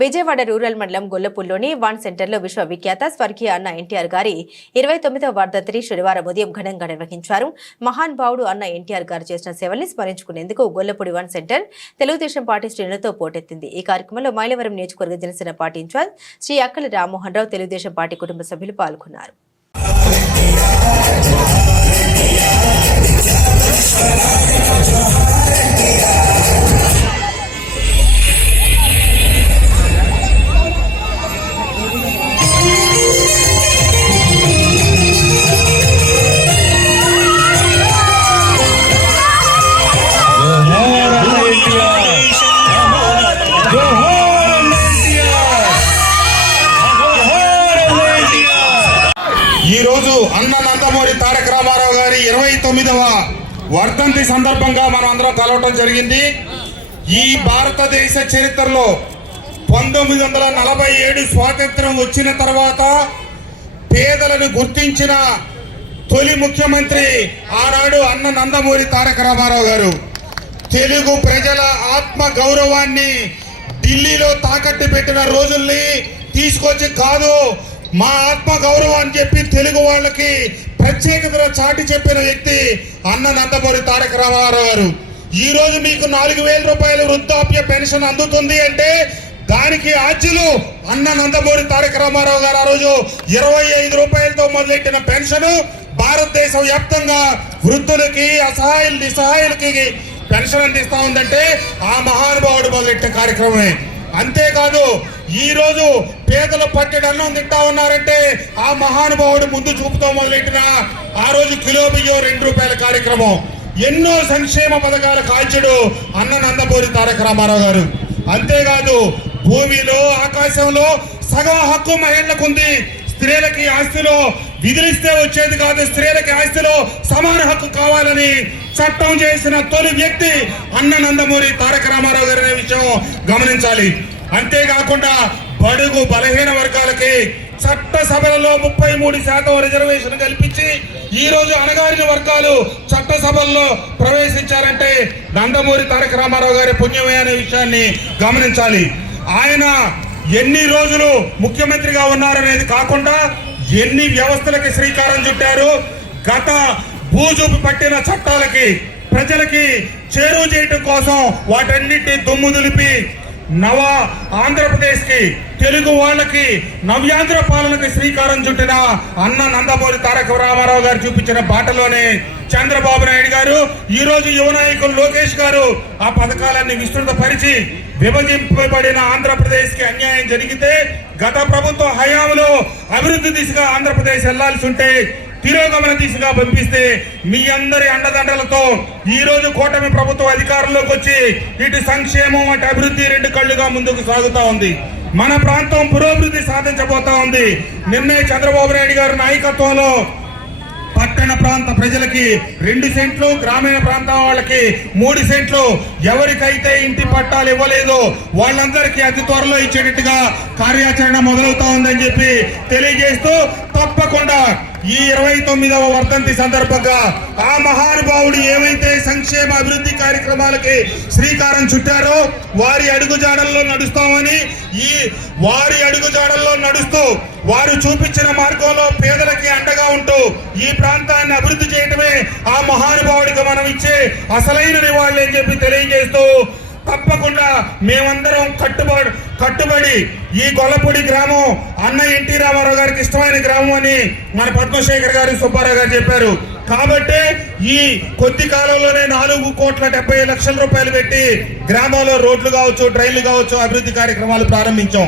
Vijayawada rural మండలం గొల్లపూల్లోని one సెంటర్లో విశ్వవిఖ్యాత స్వర్గీయ అన్న ఎన్టీఆర్ గారి 29వ వర్ధంతిని శనివారం ఉదయం ఘనంగా నిర్వహించారు. మహాన్ భావుడు అన్న ఎన్టీఆర్ గారు చేసిన సేవల్ని స్మరించుకునేందుకు Gollapudi one centre Telugu Desam party శ్రేణులతో పోటెత్తింది. ఈ కార్యక్రమంలో మైలవరం నియోజకవర్గ జనసేన పార్టీ ఇన్ఛార్జ్ శ్రీ అక్కల రామ్మోహన్ రావు, తెలుగుదేశం పార్టీ కుటుంబ సభ్యులు పాల్గొన్నారు. ఈ రోజు అన్న నందమూరి తారక రామారావు గారి 29వ వర్ధంతి సందర్భంగా మనం అందరం కలవటం జరిగింది. ఈ భారతదేశ చరిత్రలో 1947 స్వాతంత్రం వచ్చిన తర్వాత పేదలను గుర్తించిన తొలి ముఖ్యమంత్రి ఆనాడు అన్న నందమూరి తారక రామారావు గారు. తెలుగు ప్రజల ఆత్మ గౌరవాన్ని ఢిల్లీలో తాకట్టు పెట్టిన రోజుల్ని తీసుకొచ్చి కాదు, మా ఆత్మ గౌరవం అని చెప్పి తెలుగు వాళ్ళకి ప్రత్యేకతలో చాటి చెప్పిన వ్యక్తి అన్న నందమూరి తారక రామారావు గారు. ఈ రోజు మీకు 4,000 రూపాయల వృద్ధాప్య పెన్షన్ అందుతుంది అంటే దానికి ఆద్యులు అన్న నందమూరి తారక రామారావు గారు. ఆ రోజు 25 రూపాయలతో మొదలెట్టిన పెన్షన్ భారతదేశ వ్యాప్తంగా వృద్ధులకి, అసహాయులు, నిస్సహాయులకి పెన్షన్ అందిస్తా ఉందంటే ఆ మహానుభావుడు మొదలెట్టిన కార్యక్రమమే. అంతేకాదు ఈ రోజు పేదల పట్టెడు అన్నం తింటా ఉన్నారంటే ఆ మహానుభావుడు ముందు చూపుతో మొదలెట్టిన ఆ రోజు కిలో బియ్యం 2 రూపాయల కార్యక్రమం. ఎన్నో సంక్షేమ పథకాల కాల్చుడు అన్న నందమూరి తారక రామారావు గారు. అంతేకాదు భూమిలో, ఆకాశంలో సగం హక్కు మహిళలకు ఉంది. స్త్రీలకి ఆస్తిలో విధిలిస్తే వచ్చేది కాదు, స్త్రీలకి ఆస్తిలో సమాన హక్కు కావాలని చట్టం చేసిన తొలి వ్యక్తి అన్న నందమూరి తారక రామారావు గారు అనే విషయం గమనించాలి. అంతేకాకుండా బడుగు బలహీన వర్గాలకి చట్టసభలలో 33% రిజర్వేషన్ కల్పించి ఈ రోజు అణగారిన వర్గాలు చట్టసభల్లో ప్రవేశించారంటే నందమూరి తారక రామారావు గారి పుణ్యమే అనే విషయాన్ని గమనించాలి. ఆయన ఎన్ని రోజులు ముఖ్యమంత్రిగా ఉన్నారనేది కాకుండా ఎన్ని వ్యవస్థలకి శ్రీకారం చుట్టారు. గత భూజూపు పట్టిన చట్టాలకి ప్రజలకి చేరువ చేయటం కోసం వాటన్నిటి దుమ్ము దులిపి నవ ఆంధ్రప్రదేశ్ కి, తెలుగు వాళ్ళకి నవ్యాంధ్ర పాలనకి శ్రీకారం చుట్టిన అన్న నందమూరి తారక రామారావు గారు చూపించిన బాటలోనే చంద్రబాబు నాయుడు గారు, ఈ రోజు యువ నాయకులు లోకేష్ గారు ఆ పథకాలన్నీ విస్తృతపరిచి విభజింపబడిన ఆంధ్రప్రదేశ్ కి అన్యాయం జరిగితే గత ప్రభుత్వ హయాంలో అభివృద్ధి దిశగా ఆంధ్రప్రదేశ్ వెళ్లాల్సి ఉంటే తిరోగమన దిశగా పంపిస్తే మీ అందరి అండదండలతో ఈ రోజు కూటమి ప్రభుత్వం అధికారంలోకి వచ్చి ఇటు సంక్షేమం, అటు అభివృద్ధి 2 కళ్లుగా ముందుకు సాగుతా ఉంది. మన ప్రాంతం పురోభివృద్ధి సాధించబోతా ఉంది. నిన్నే చంద్రబాబు నాయుడు గారి నాయకత్వంలో పట్టణ ప్రాంత ప్రజలకి 2 సెంట్లు, గ్రామీణ ప్రాంతం వాళ్ళకి 3 సెంట్లు, ఎవరికైతే ఇంటి పట్టాలు ఇవ్వలేదో వాళ్ళందరికీ అతి త్వరలో ఇచ్చేటట్టుగా కార్యాచరణ మొదలవుతా ఉందని చెప్పి తెలియజేస్తూ తప్పకుండా ఈ 29వ వర్ధంతి సందర్భంగా ఆ మహానుభావుడు ఏవైతే సంక్షేమ అభివృద్ధి కార్యక్రమాలకి శ్రీకారం చుట్టారో వారి అడుగుజాడల్లో నడుస్తామని, వారి అడుగుజాడల్లో నడుస్తూ వారు చూపించిన మార్గంలో పేదలకి అండగా ఉంటూ ఈ ప్రాంతాన్ని అభివృద్ధి చేయటమే ఆ మహానుభావుడికి మనం ఇచ్చే అసలైన నివాళి అని చెప్పి తెలియజేస్తూ తప్పకుండా మేమందరం కట్టుబడి ఈ గొల్లపూడి గ్రామం అన్న ఎన్టీ రామారావు గారికి ఇష్టమైన గ్రామం అని మన పద్మశేఖర్ గారు, సుబ్బారావు గారు చెప్పారు. కాబట్టి ఈ కొద్ది కాలంలోనే 4,70,00,000 రూపాయలు పెట్టి గ్రామంలో రోడ్లు కావచ్చు, డ్రైన్లు కావచ్చు, అభివృద్ధి కార్యక్రమాలు ప్రారంభించాం.